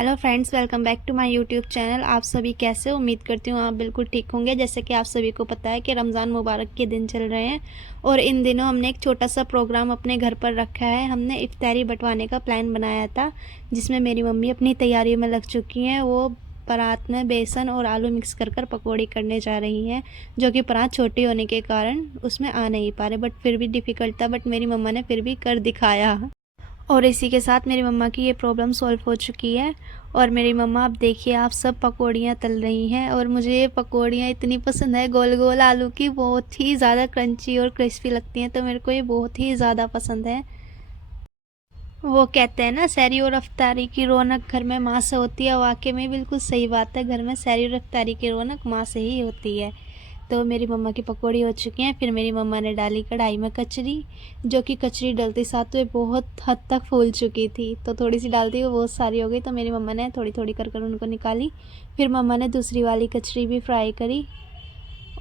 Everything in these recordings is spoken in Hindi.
Hello friends, welcome back to my YouTube channel. आप सभी कैसे हो? उम्मीद करती हूँ आप बिल्कुल ठीक होंगे। जैसे कि आप सभी को पता है कि रमज़ान मुबारक के दिन चल रहे हैं और इन दिनों हमने एक छोटा सा प्रोग्राम अपने घर पर रखा है। हमने इफ्तारी बंटवाने का प्लान बनाया था, जिसमें मेरी मम्मी अपनी तैयारियों में लग चुकी हैं। वो परात में बेसन और आलू मिक्स कर कर पकौड़ी करने जा रही हैं, जो कि परात छोटी होने के कारण उसमें आ नहीं पा रहे, बट फिर भी डिफ़िकल्ट था। बट मेरी मम्मा ने फिर भी कर दिखाया। और इसी के साथ मेरी मम्मा की ये प्रॉब्लम सॉल्व हो चुकी है। और मेरी मम्मा, अब देखिए आप, सब पकौड़ियाँ तल रही हैं। और मुझे ये पकौड़ियाँ इतनी पसंद है, गोल गोल आलू की, बहुत ही ज़्यादा क्रंची और क्रिस्पी लगती हैं, तो मेरे को ये बहुत ही ज़्यादा पसंद है। वो कहते हैं ना, सहरी और अफ्तारी की रौनक घर में माँ से होती है। वाकई में बिल्कुल सही बात है, घर में सहरी और अफ्तारी की रौनक माँ से ही होती है। तो मेरी मम्मा की पकौड़ी हो चुकी हैं। फिर मेरी मम्मा ने डाली कढ़ाई में कचरी, जो कि कचरी डलते साथ तो ये बहुत हद तक फूल चुकी थी, तो थोड़ी सी डालती वो बहुत सारी हो गई, तो मेरी मम्मा ने थोड़ी थोड़ी कर कर उनको निकाली। फिर मम्मा ने दूसरी वाली कचरी भी फ्राई करी,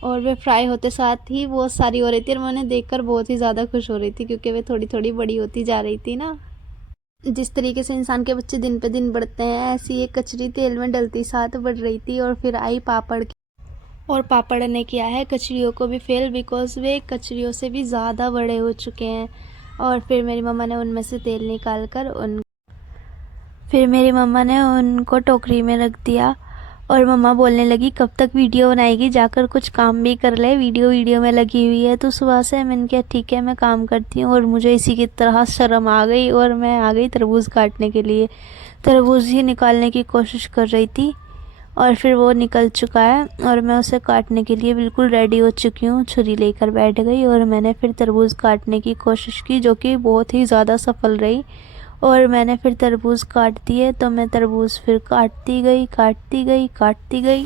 और वे फ्राई होते साथ ही बहुत सारी हो रही थी, और मैंने देखकर बहुत ही ज़्यादा खुश हो रही थी, क्योंकि वे थोड़ी थोड़ी बड़ी होती जा रही थी ना। जिस तरीके से इंसान के बच्चे दिन पे दिन बढ़ते हैं, ऐसी एक कचरी तेल में डलती साथ बढ़ रही थी। और फिर आई पापड़ की, और पापड़ ने किया है कचरियों को भी फेल, बिकॉज वे कचरियों से भी ज़्यादा बड़े हो चुके हैं। और फिर मेरी मम्मा ने उनमें से तेल निकाल कर उनको टोकरी में रख दिया। और मम्मा बोलने लगी, कब तक वीडियो बनाएगी, जाकर कुछ काम भी कर ले, वीडियो में लगी हुई है। तो सुबह से मैंने कहा ठीक है, मैं काम करती हूँ। और मुझे इसी की तरह शर्म आ गई, और मैं आ गई तरबूज काटने के लिए। तरबूज ही निकालने की कोशिश कर रही थी, और फिर वो निकल चुका है, और मैं उसे काटने के लिए बिल्कुल रेडी हो चुकी हूँ। छुरी लेकर बैठ गई, और मैंने फिर तरबूज काटने की कोशिश की, जो कि बहुत ही ज़्यादा सफल रही। और मैंने फिर तरबूज काट दिए, तो मैं तरबूज फिर काटती गई।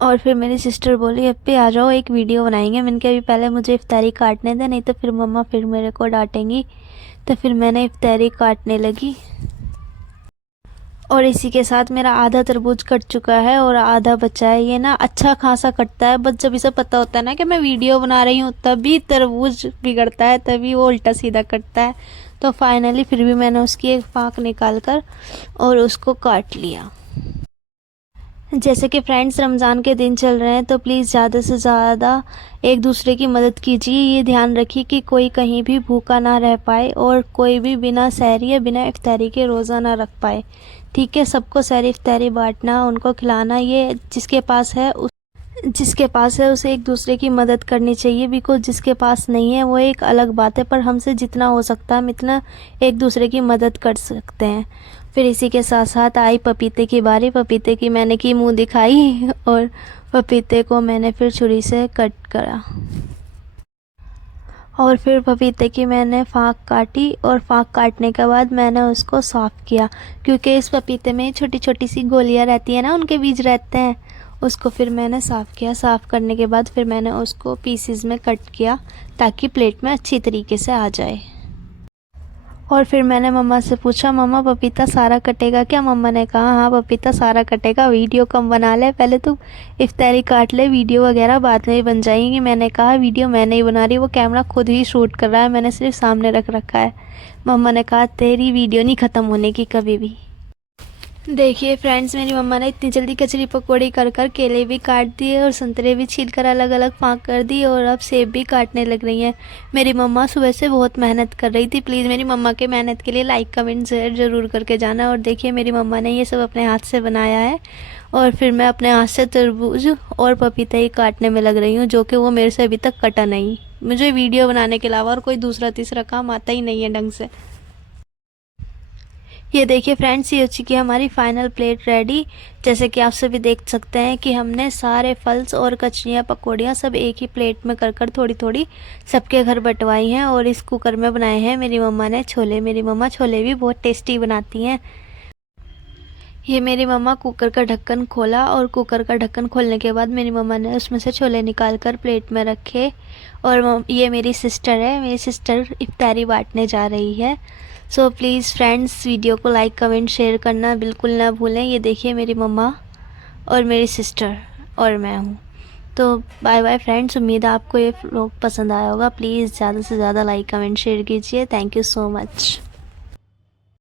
और फिर मेरी सिस्टर बोली, अप्पी आ जाओ, एक वीडियो बनाएंगे। मैंने कहा अभी पहले मुझे इफ्तारी काटने दे, नहीं तो फिर मम्मा फिर मेरे को डांटेंगी। तो फिर मैंने इफ्तारी काटने लगी, और इसी के साथ मेरा आधा तरबूज कट चुका है और आधा बचा है। ये ना अच्छा खासा कटता है, बस जब इसे पता होता है ना कि मैं वीडियो बना रही हूँ, तभी तरबूज बिगड़ता है, तभी वो उल्टा सीधा कटता है। तो फाइनली फिर भी मैंने उसकी एक फाँक निकाल कर और उसको काट लिया। जैसे कि फ्रेंड्स, रमज़ान के दिन चल रहे हैं, तो प्लीज़ ज़्यादा से ज़्यादा एक दूसरे की मदद कीजिए। ये ध्यान रखिए कि कोई कहीं भी भूखा ना रह पाए, और कोई भी बिना सहरी या बिना इफ्तारी के रोज़ा ना रख पाए। ठीक है, सबको सहरी इफ्तारी बांटना, उनको खिलाना, ये जिसके पास है उसे एक दूसरे की मदद करनी चाहिए। बिकॉज जिसके पास नहीं है वो एक अलग बात है, पर हमसे जितना हो सकता है हम इतना एक दूसरे की मदद कर सकते हैं। फिर इसी के साथ साथ आई पपीते की बारी। पपीते की मैंने की मुंह दिखाई, और पपीते को मैंने फिर छुरी से कट करा, और फिर पपीते की मैंने फाँक काटी, और फाँक काटने के बाद मैंने उसको साफ़ किया, क्योंकि इस पपीते में छोटी छोटी सी गोलियां रहती है ना, उनके बीज रहते हैं। उसको फिर मैंने साफ़ किया। साफ़ करने के बाद फिर मैंने उसको पीसेस में कट किया, ताकि प्लेट में अच्छी तरीके से आ जाए। और फिर मैंने मम्मा से पूछा, मम्मा पपीता सारा कटेगा क्या? मम्मा ने कहा हाँ पपीता सारा कटेगा, वीडियो कम बना ले, पहले तू इफ्तारी काट ले, वीडियो वगैरह बाद में ही बन जाएंगी। मैंने कहा वीडियो मैं नहीं बना रही, वो कैमरा खुद ही शूट कर रहा है, मैंने सिर्फ सामने रख रखा है। मम्मा ने कहा तेरी वीडियो नहीं ख़त्म होने की कभी भी। देखिए फ्रेंड्स, मेरी मम्मा ने इतनी जल्दी कचरी पकौड़ी कर कर केले भी काट दिए, और संतरे भी छील कर अलग अलग फाँक कर दी, और अब सेब भी काटने लग रही हैं। मेरी मम्मा सुबह से बहुत मेहनत कर रही थी। प्लीज़ मेरी मम्मा के मेहनत के लिए लाइक कमेंट शेयर ज़रूर करके जाना। और देखिए मेरी मम्मा ने ये सब अपने हाथ से बनाया है, और फिर मैं अपने हाथ से तरबूज और पपीता ही काटने में लग रही हूँ, जो कि वो मेरे से अभी तक कटा नहीं। मुझे वीडियो बनाने के अलावा और कोई दूसरा तीसरा काम आता ही नहीं है ढंग से। ये देखिए फ्रेंड्स, ये हो चुकी है हमारी फाइनल प्लेट रेडी। जैसे कि आप सभी देख सकते हैं कि हमने सारे फल्स और कचरियाँ पकौड़ियाँ सब एक ही प्लेट में कर कर थोड़ी थोड़ी सबके घर बंटवाई हैं, और इस कुकर में बनाए हैं मेरी मम्मा ने छोले। मेरी मम्मा छोले भी बहुत टेस्टी बनाती हैं। ये मेरी मम्मा कुकर का ढक्कन खोला, और कुकर का ढक्कन खोलने के बाद मेरी मम्मा ने उसमें से छोले निकाल कर प्लेट में रखे। और ये मेरी सिस्टर है, मेरी सिस्टर इफ्तारी बांटने जा रही है। सो प्लीज़ फ्रेंड्स, वीडियो को लाइक कमेंट शेयर करना बिल्कुल ना भूलें। ये देखिए मेरी मम्मा और मेरी सिस्टर और मैं हूँ। तो बाय बाय फ्रेंड्स, उम्मीद है आपको ये व्लॉग पसंद आया होगा। प्लीज़ ज़्यादा से ज़्यादा लाइक कमेंट शेयर कीजिए। Thank you so much.